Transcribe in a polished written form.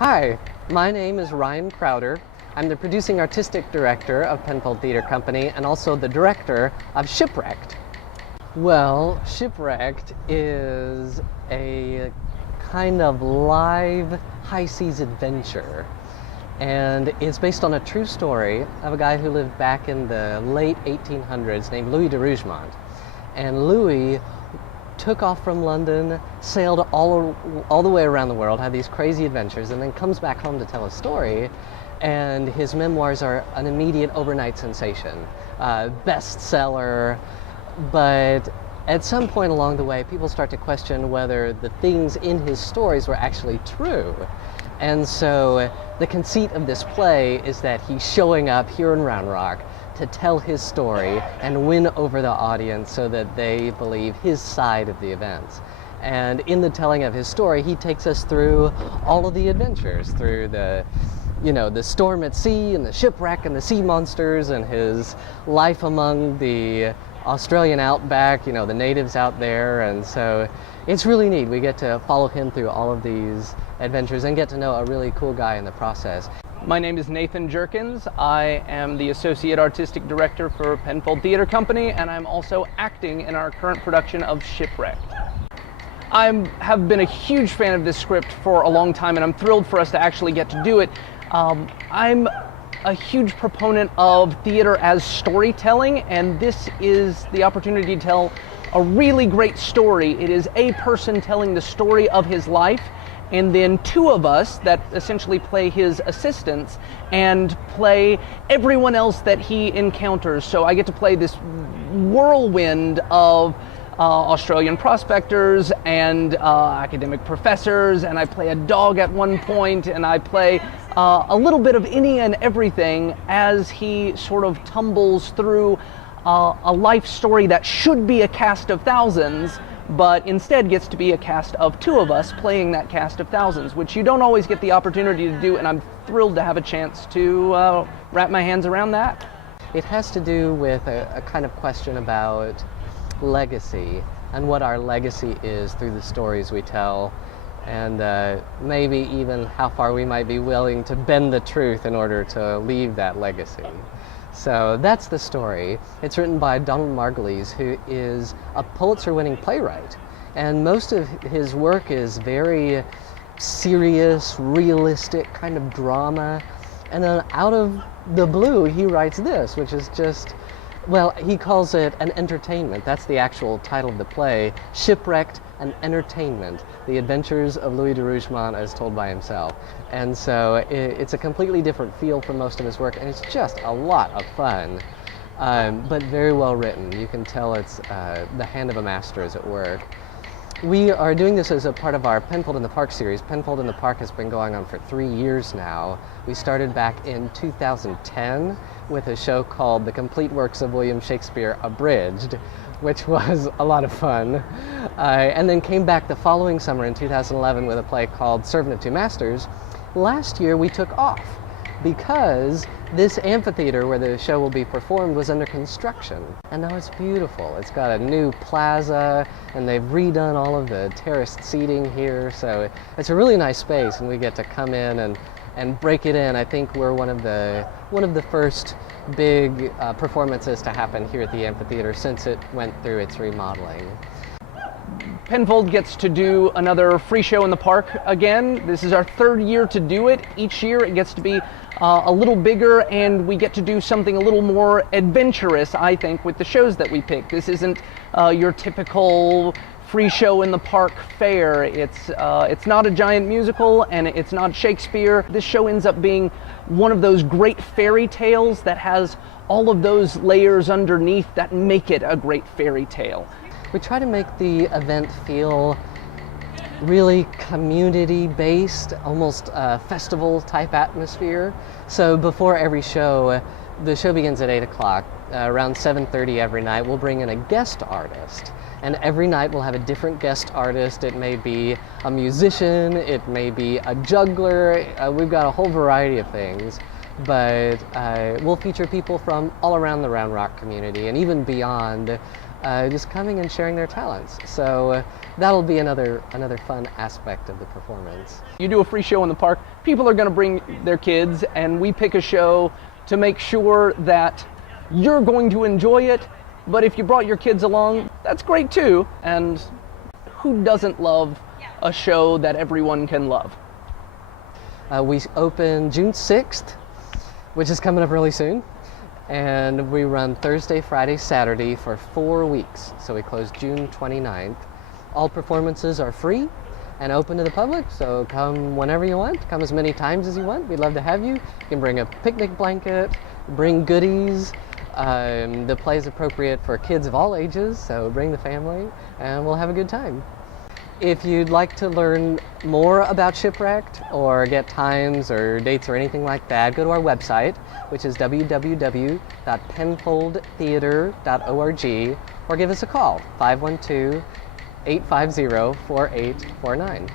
Hi, my name is Ryan Crowder. I'm the producing artistic director of Penfold Theater Company and also the director of Shipwrecked. Well, Shipwrecked is a kind of live high seas adventure, and it's based on a true story of a guy who lived back in the late 1800s named Louis de Rougemont. And Louis took off from London, sailed all the way around the world, had these crazy adventures, and then comes back home to tell a story. And his memoirs are an immediate overnight sensation, bestseller. But at some point along the way, people start to question whether the things in his stories were actually true. And so the conceit of this play is that he's showing up here in Round Rock to tell his story and win over the audience so that they believe his side of the events. And in the telling of his story, he takes us through all of the adventures, through the storm at sea and the shipwreck and the sea monsters and his life among the Australian outback, the natives out there. And so it's really neat. We get to follow him through all of these adventures and get to know a really cool guy in the process. My name is Nathan Jerkins. I am the Associate Artistic Director for Penfold Theater Company, and I'm also acting in our current production of Shipwrecked. I have been a huge fan of this script for a long time, and I'm thrilled for us to actually get to do it. I'm a huge proponent of theater as storytelling, and this is the opportunity to tell a really great story. It is a person telling the story of his life, and then two of us that essentially play his assistants and play everyone else that he encounters. So I get to play this whirlwind of Australian prospectors and academic professors, and I play a dog at one point, and I play a little bit of any and everything as he sort of tumbles through a life story that should be a cast of thousands, but instead gets to be a cast of two of us playing that cast of thousands, which you don't always get the opportunity to do, and I'm thrilled to have a chance to wrap my hands around that. It has to do with a kind of question about legacy and what our legacy is through the stories we tell, and maybe even how far we might be willing to bend the truth in order to leave that legacy. So that's the story. It's written by Donald Margulies, who is a Pulitzer-winning playwright, and most of his work is very serious, realistic kind of drama, and then out of the blue he writes this, which is just, well, he calls it an entertainment. That's the actual title of the play, Shipwrecked, an Entertainment, The Adventures of Louis de Rougemont as told by himself. And so it's a completely different feel from most of his work, and it's just a lot of fun, but very well written. You can tell it's the hand of a master is at work. We are doing this as a part of our Penfold in the Park series. Penfold in the Park has been going on for 3 years now. We started back in 2010 with a show called The Complete Works of William Shakespeare Abridged, which was a lot of fun, and then came back the following summer in 2011 with a play called Servant of Two Masters. Last year we took off because this amphitheater where the show will be performed was under construction, and now it's beautiful. It's got a new plaza, and they've redone all of the terraced seating here, so it's a really nice space, and we get to come in and break it in. I think we're one of the first big performances to happen here at the amphitheater since it went through its remodeling. Penfold gets to do another free show in the park again. This is our 3rd year to do it. Each year it gets to be a little bigger, and we get to do something a little more adventurous, I think, with the shows that we pick. This isn't your typical free show in the park fare. It's not a giant musical, and it's not Shakespeare. This show ends up being one of those great fairy tales that has all of those layers underneath that make it a great fairy tale. We try to make the event feel really community-based, almost festival-type atmosphere. So before every show, the show begins at 8 o'clock. Around 7:30 every night, we'll bring in a guest artist. And every night we'll have a different guest artist. It may be a musician, it may be a juggler, we've got a whole variety of things. But we'll feature people from all around the Round Rock community and even beyond. just coming and sharing their talents. So that'll be another fun aspect of the performance. You do a free show in the park, people are going to bring their kids, and we pick a show to make sure that you're going to enjoy it. But if you brought your kids along, that's great too. And who doesn't love a show that everyone can love? We open June 6th, which is coming up really soon. And we run Thursday, Friday, Saturday for 4 weeks. So we close June 29th. All performances are free and open to the public, so come whenever you want, come as many times as you want. We'd love to have you. You can bring a picnic blanket, bring goodies. The play is appropriate for kids of all ages, so bring the family and we'll have a good time. If you'd like to learn more about Shipwrecked or get times or dates or anything like that, go to our website, which is www.penfoldtheater.org, or give us a call, 512-850-4849.